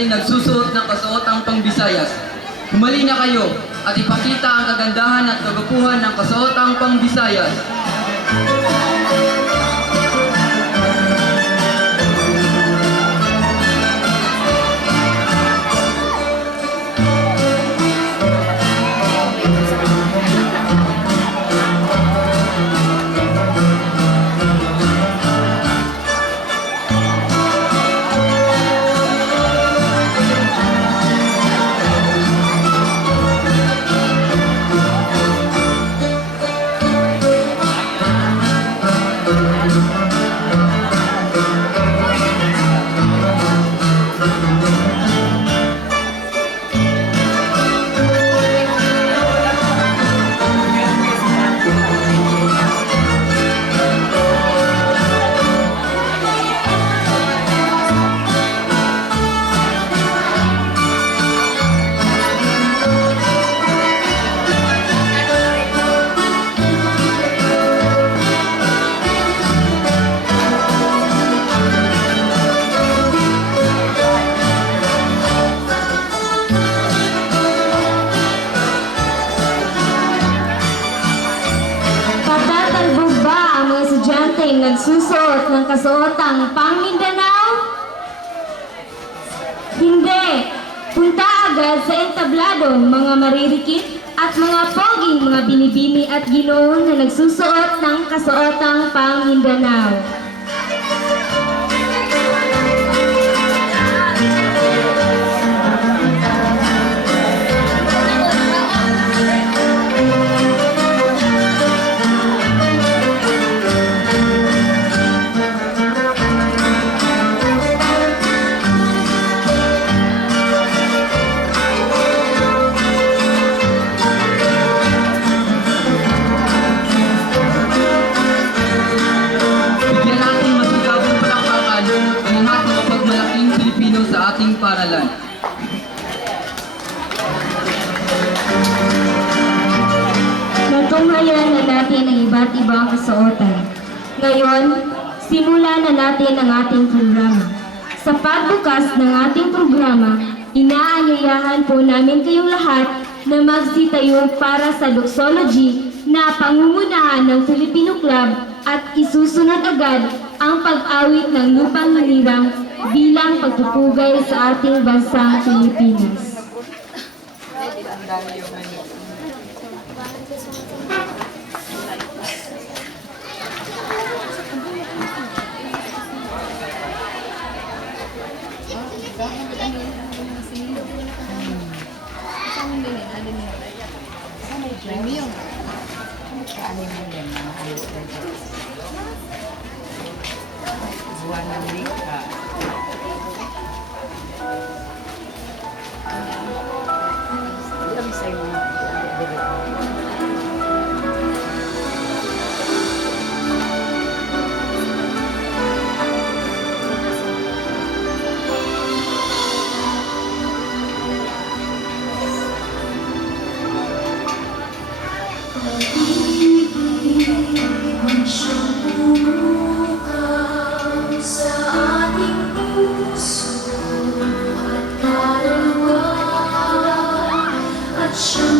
estudyanteng nagsusuot ng kasuotang pang-Bisayas. Humali na kayo at ipakita ang kagandahan at kagwapuhan ng kasuotang pang-Bisayas. Nagsusuot ng kasuotang pang-Mindanao? Hindi! Punta agad sa entabladong mga maririkit at mga poging mga binibini at ginoo na nagsusuot ng kasuotang pang-Mindanao. Sa ating paralan. Natunghayan na natin ang iba't ibang kasuotan. Ngayon, simulan na natin ang ating programa. Sa pagbukas ng ating programa, inaanyayahan po namin kayong lahat na magsitayo para sa doxology na pangungunahan ng Filipino Club at isusunod agad ang pag-awit ng lupang hinirang bilang pagpupugay sa ating bansang Pilipinas. Show